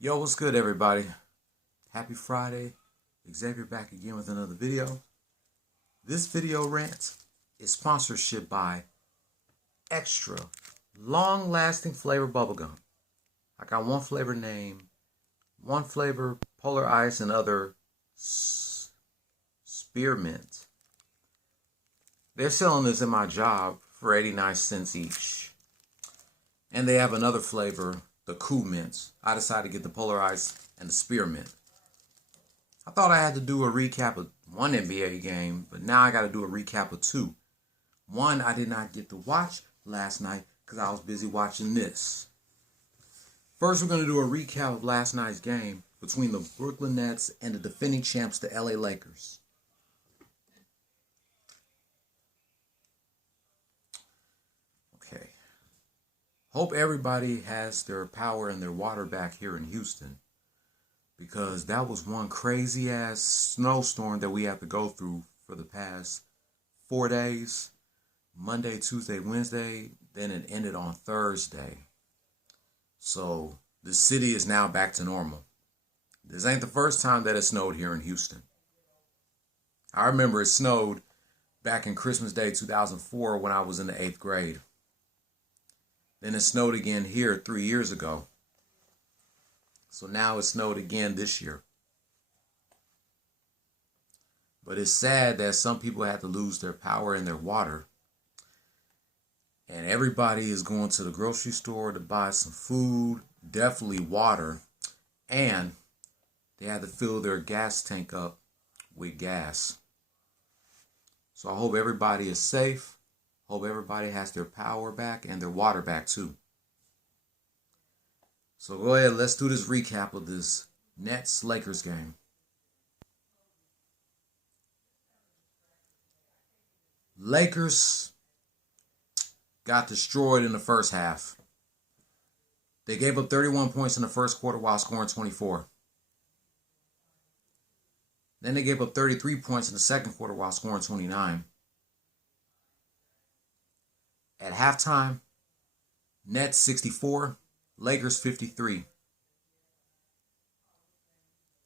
Yo, what's good, everybody? Happy Friday. Xavier back again with another video. This video rant is sponsorship by Extra long-lasting flavor bubblegum. I got one flavor named, one flavor Polar Ice, and other Spearmint. They're selling this in my job for 89 cents each. And they have another flavor, the Cool Mints. I decided to get the Polar Ice and the Spearmint. I thought I had to do a recap of one NBA game, but now I got to do a recap of two. One I did not get to watch last night because I was busy watching this. First, we're going to do a recap of last night's game between the Brooklyn Nets and the defending champs, the LA Lakers. Okay. Hope everybody has their power and their water back here in Houston, because that was one crazy ass snowstorm that we have to go through for the past 4 days. Monday, Tuesday, Wednesday, then it ended on Thursday. So the city is now back to normal. This ain't the first time that it snowed here in Houston. I remember it snowed back in Christmas Day 2004 when I was in the 8th grade. Then it snowed again here 3 years ago. So now it snowed again this year. But it's sad that some people had to lose their power and their water. And everybody is going to the grocery store to buy some food, definitely water, and they had to fill their gas tank up with gas. So I hope everybody is safe. Hope everybody has their power back and their water back too. So go ahead, let's do this recap of this Nets-Lakers game. Lakers got destroyed in the first half. They gave up 31 points in the first quarter while scoring 24. Then they gave up 33 points in the second quarter while scoring 29. At halftime, Nets 64, Lakers 53.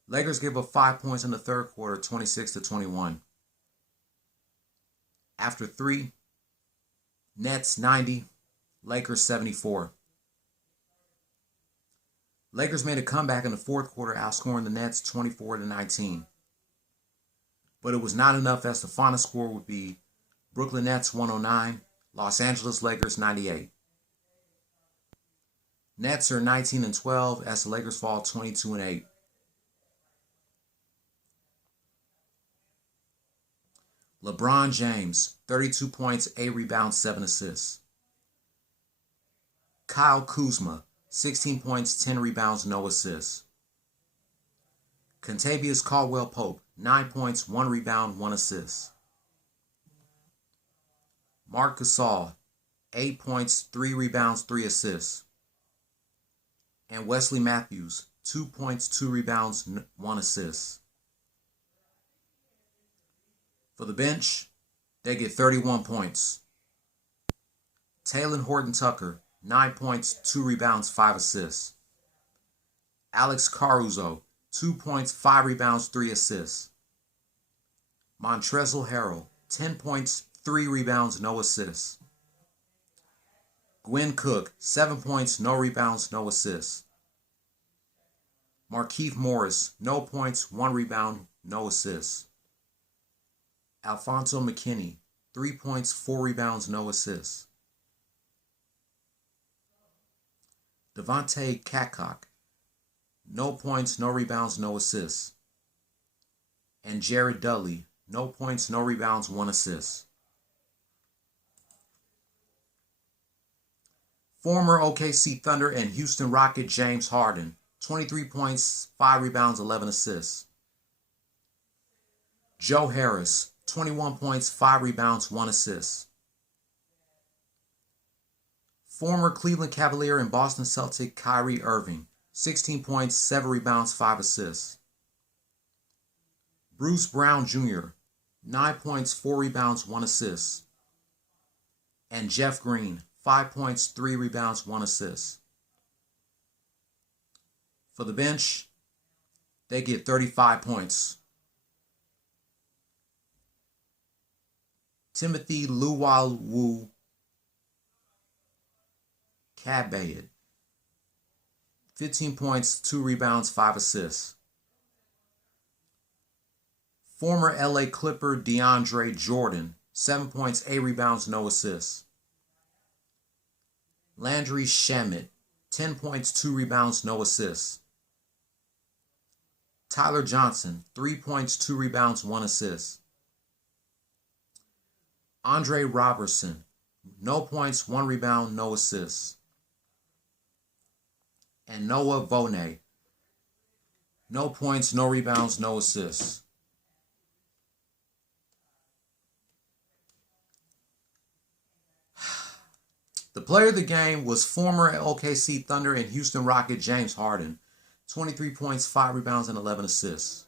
Lakers gave up 5 points in the third quarter, 26-21. After 3, Nets 90, Lakers 74. Lakers made a comeback in the fourth quarter, outscoring the Nets 24-19. But it was not enough, as the final score would be Brooklyn Nets 109, Los Angeles Lakers 98. Nets are 19-12 as the Lakers fall 22-8. LeBron James, 32 points, 8 rebounds, 7 assists. Kyle Kuzma, 16 points, 10 rebounds, no assists. Kentavious Caldwell-Pope, 9 points, 1 rebound, 1 assist. Marc Gasol, 8 points, 3 rebounds, 3 assists. And Wesley Matthews, 2 points, 2 rebounds, 1 assist. For the bench, they get 31 points. Talen Horton-Tucker, 9 points, 2 rebounds, 5 assists. Alex Caruso, 2 points, 5 rebounds, 3 assists. Montrezl Harrell, 10 points, 3 rebounds, no assists. Gwen Cook, 7 points, no rebounds, no assists. Markieff Morris, no points, 1 rebound, no assists. Alfonso McKinney, 3 points, 4 rebounds, no assists. Devontae Cacok, no points, no rebounds, no assists. And Jared Dudley, no points, no rebounds, 1 assist. Former OKC Thunder and Houston Rocket James Harden, 23 points, 5 rebounds, 11 assists. Joe Harris, 21 points, 5 rebounds, 1 assist. Former Cleveland Cavalier and Boston Celtic Kyrie Irving, 16 points, 7 rebounds, 5 assists. Bruce Brown Jr., 9 points, 4 rebounds, 1 assist. And Jeff Green, 5 points, 3 rebounds, 1 assist. For the bench, they get 35 points. Timothy Luwawu Cabayed, 15 points, 2 rebounds, 5 assists. Former LA Clipper DeAndre Jordan, 7 points, 8 rebounds, no assists. Landry Shamet, 10 points, 2 rebounds, no assists. Tyler Johnson, 3 points, 2 rebounds, 1 assist. Andre Robertson, no points, 1 rebound, no assists. And Noah Vonay, no points, no rebounds, no assists. The player of the game was former OKC Thunder and Houston Rocket James Harden, 23 points, 5 rebounds, and 11 assists.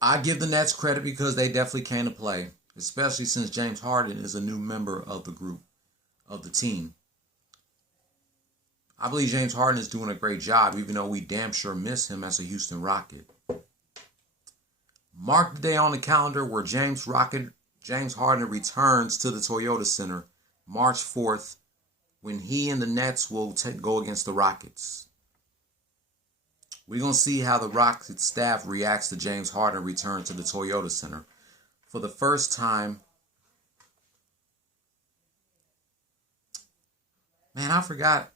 I give the Nets credit because they definitely came to play, especially since James Harden is a new member of the group, of the team. I believe James Harden is doing a great job, even though we damn sure miss him as a Houston Rocket. Mark the day on the calendar where James Harden returns to the Toyota Center March 4th when he and the Nets will go against the Rockets. We're going to see how the Rockets staff reacts to James Harden return to the Toyota Center. For the first time, man, I forgot.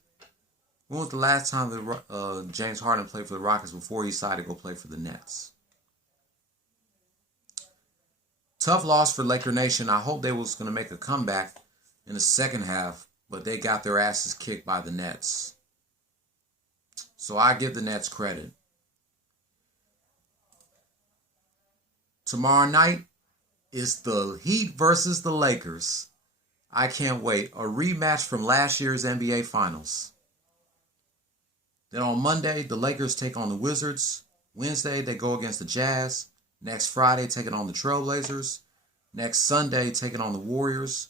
When was the last time that James Harden played for the Rockets before he decided to go play for the Nets? Tough loss for Laker Nation. I hope they was going to make a comeback in the second half, but they got their asses kicked by the Nets. So I give the Nets credit. Tomorrow night is the Heat versus the Lakers. I can't wait. A rematch from last year's NBA Finals. Then on Monday, the Lakers take on the Wizards. Wednesday, they go against the Jazz. Next Friday, taking on the Trailblazers. Next Sunday, taking on the Warriors.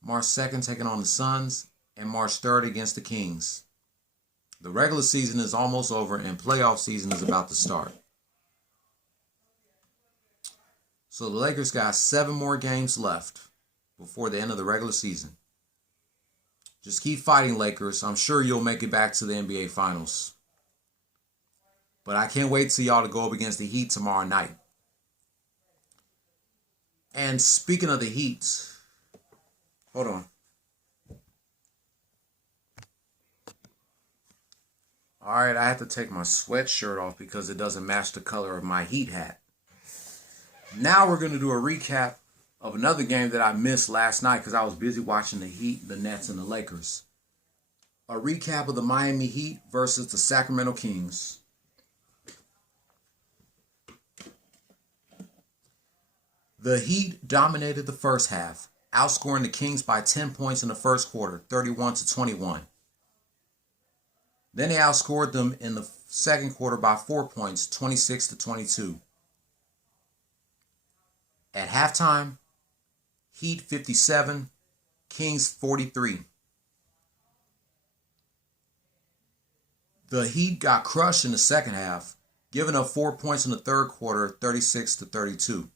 March 2nd, taking on the Suns. And March 3rd against the Kings. The regular season is almost over and playoff season is about to start. So the Lakers got 7 more games left before the end of the regular season. Just keep fighting, Lakers. I'm sure you'll make it back to the NBA Finals. But I can't wait till y'all to go up against the Heat tomorrow night. And speaking of the Heat, hold on. All right, I have to take my sweatshirt off because it doesn't match the color of my Heat hat. Now we're going to do a recap of another game that I missed last night because I was busy watching the Heat, the Nets, and the Lakers. A recap of the Miami Heat versus the Sacramento Kings. The Heat dominated the first half, outscoring the Kings by 10 points in the first quarter, 31-21. Then they outscored them in the second quarter by 4 points, 26-22. At halftime, Heat 57, Kings 43. The Heat got crushed in the second half, giving up 4 points in the third quarter, 36-32.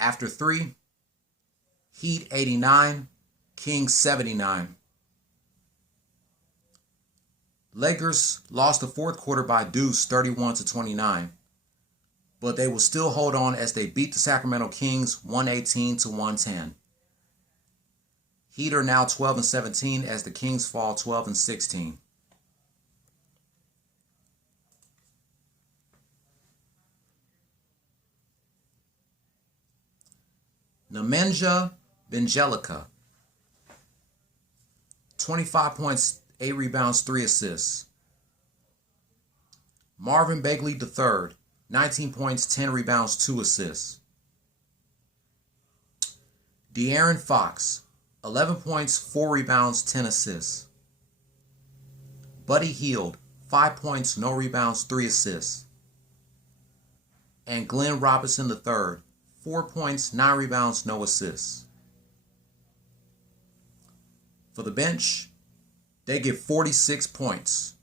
After 3, Heat 89, Kings 79. Lakers lost the fourth quarter by deuce, 31-29. But they will still hold on as they beat the Sacramento Kings 118-110. Heat are now 12-17 as the Kings fall 12-16. Nemanja Bjelica, 25 points, 8 rebounds, 3 assists. Marvin Bagley III, 19 points, 10 rebounds, 2 assists. De'Aaron Fox, 11 points, 4 rebounds, 10 assists. Buddy Hield, 5 points, no rebounds, 3 assists. And Glenn Robinson III, 4 points, 9 rebounds, no assists. For the bench, they get 46 points.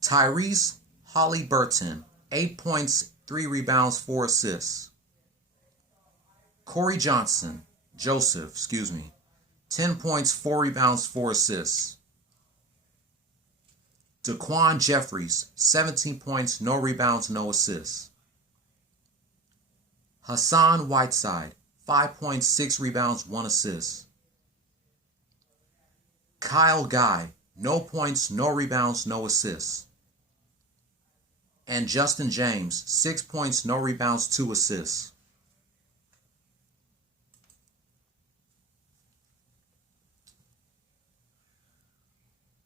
Tyrese Haliburton, 8 points, 3 rebounds, 4 assists. Corey Joseph, 10 points, 4 rebounds, 4 assists. Daquan Jeffries, 17 points, no rebounds, no assists. Hassan Whiteside, 5 points, 6 rebounds, 1 assist. Kyle Guy, no points, no rebounds, no assists. And Justin James, 6 points, no rebounds, 2 assists.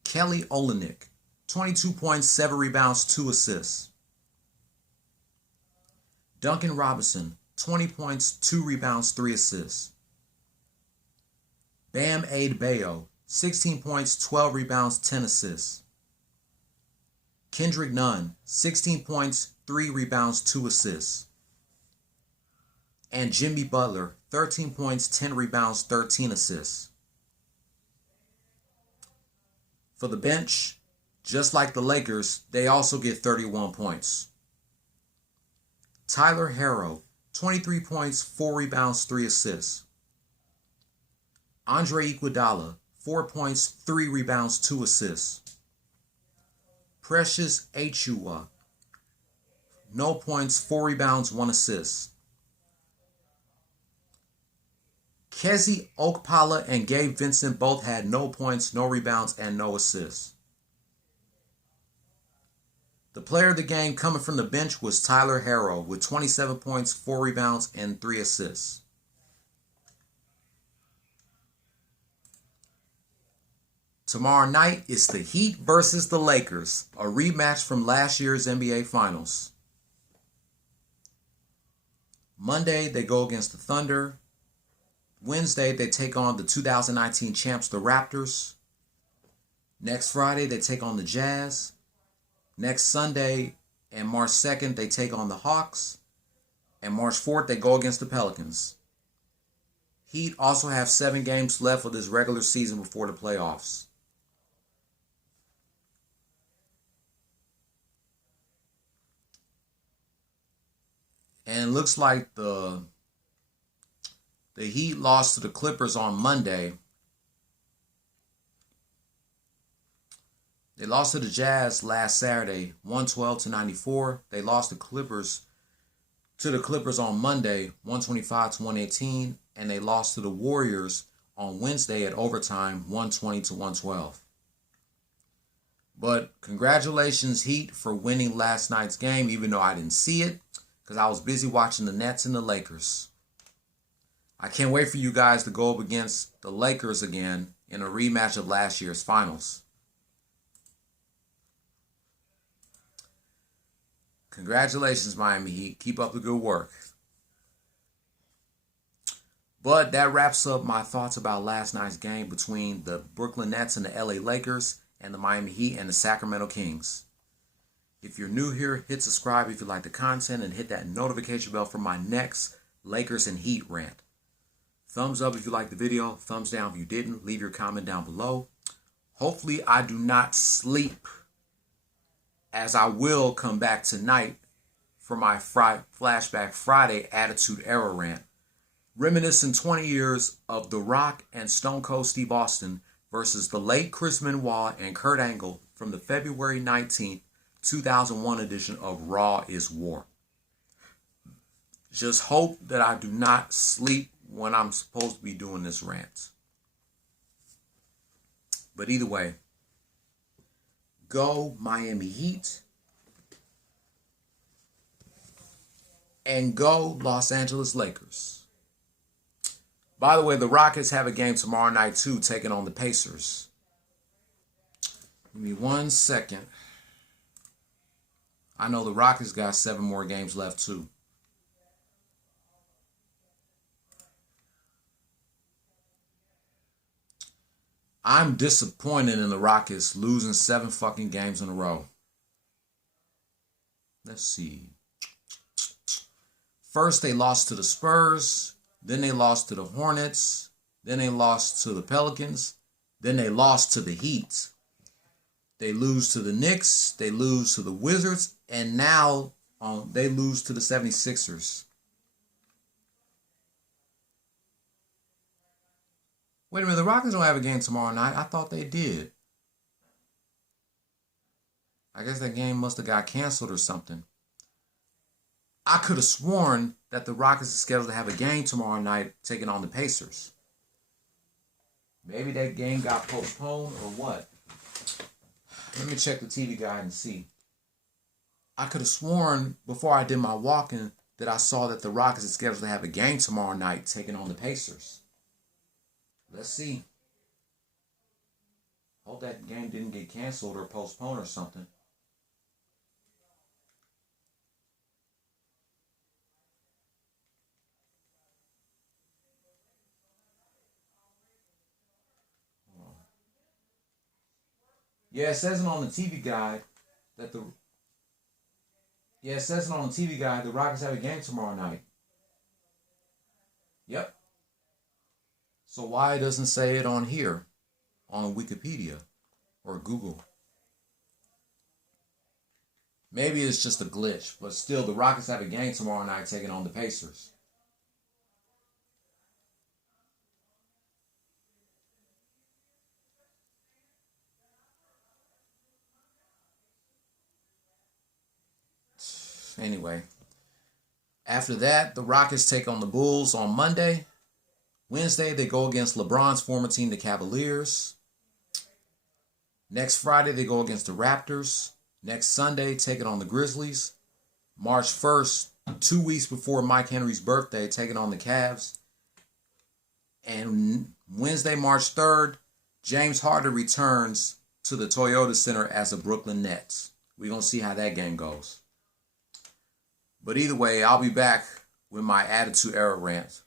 Kelly Olynyk, 22 points, 7 rebounds, 2 assists. Duncan Robinson, 20 points, 2 rebounds, 3 assists. Bam Adebayo, 16 points, 12 rebounds, 10 assists. Kendrick Nunn, 16 points, 3 rebounds, 2 assists. And Jimmy Butler, 13 points, 10 rebounds, 13 assists. For the bench, just like the Lakers, they also get 31 points. Tyler Herro, 23 points, 4 rebounds, 3 assists. Andre Iguodala, 4 points, 3 rebounds, 2 assists. Precious Achiuwa, no points, 4 rebounds, 1 assist. Kezi Okpala and Gabe Vincent both had no points, no rebounds, and no assists. The player of the game coming from the bench was Tyler Herro with 27 points, 4 rebounds, and 3 assists. Tomorrow night, it's the Heat versus the Lakers, a rematch from last year's NBA Finals. Monday, they go against the Thunder. Wednesday, they take on the 2019 champs, the Raptors. Next Friday, they take on the Jazz. Next Sunday and March 2nd, they take on the Hawks. And March 4th, they go against the Pelicans. Heat also have 7 games left of this regular season before the playoffs. And it looks like the Heat lost to the Clippers on Monday. They lost to the Jazz last Saturday, 112-94. They lost to the Clippers on Monday, 125-118. And they lost to the Warriors on Wednesday at overtime, 120-112. But congratulations, Heat, for winning last night's game, even though I didn't see it, because I was busy watching the Nets and the Lakers. I can't wait for you guys to go up against the Lakers again in a rematch of last year's finals. Congratulations, Miami Heat. Keep up the good work. But that wraps up my thoughts about last night's game between the Brooklyn Nets and the LA Lakers and the Miami Heat and the Sacramento Kings. If you're new here, hit subscribe if you like the content and hit that notification bell for my next Lakers and Heat rant. Thumbs up if you liked the video. Thumbs down if you didn't. Leave your comment down below. Hopefully I do not sleep, as I will come back tonight for my Flashback Friday Attitude Era rant, reminiscing 20 years of The Rock and Stone Cold Steve Austin versus the late Chris Benoit and Kurt Angle from the February 19th, 2001 edition of Raw is War. Just hope that I do not sleep when I'm supposed to be doing this rant. But either way, go Miami Heat and go Los Angeles Lakers. By the way, the Rockets have a game tomorrow night too, taking on the Pacers. Give me 1 second. I know the Rockets got 7 more games left too. I'm disappointed in the Rockets losing 7 fucking games in a row. Let's see. First, they lost to the Spurs. Then they lost to the Hornets. Then they lost to the Pelicans. Then they lost to the Heat. They lose to the Knicks. They lose to the Wizards. And now they lose to the 76ers. Wait a minute, the Rockets don't have a game tomorrow night. I thought they did. I guess that game must have got canceled or something. I could have sworn that the Rockets are scheduled to have a game tomorrow night taking on the Pacers. Maybe that game got postponed or what? Let me check the TV guide and see. I could have sworn before I did my walking that I saw that the Rockets are scheduled to have a game tomorrow night taking on the Pacers. Let's see. Hope that game didn't get canceled or postponed or something. Yeah, it says it on the TV guide that the Rockets have a game tomorrow night. Yep. So why doesn't it say it on here, on Wikipedia or Google? Maybe it's just a glitch, but still, the Rockets have a game tomorrow night taking on the Pacers. Anyway, after that, the Rockets take on the Bulls on Monday. Wednesday, they go against LeBron's former team, the Cavaliers. Next Friday, they go against the Raptors. Next Sunday, taking on the Grizzlies. March 1st, 2 weeks before Mike Henry's birthday, taking on the Cavs. And Wednesday, March 3rd, James Harden returns to the Toyota Center as the Brooklyn Nets. We're going to see how that game goes. But either way, I'll be back with my Attitude Era rant.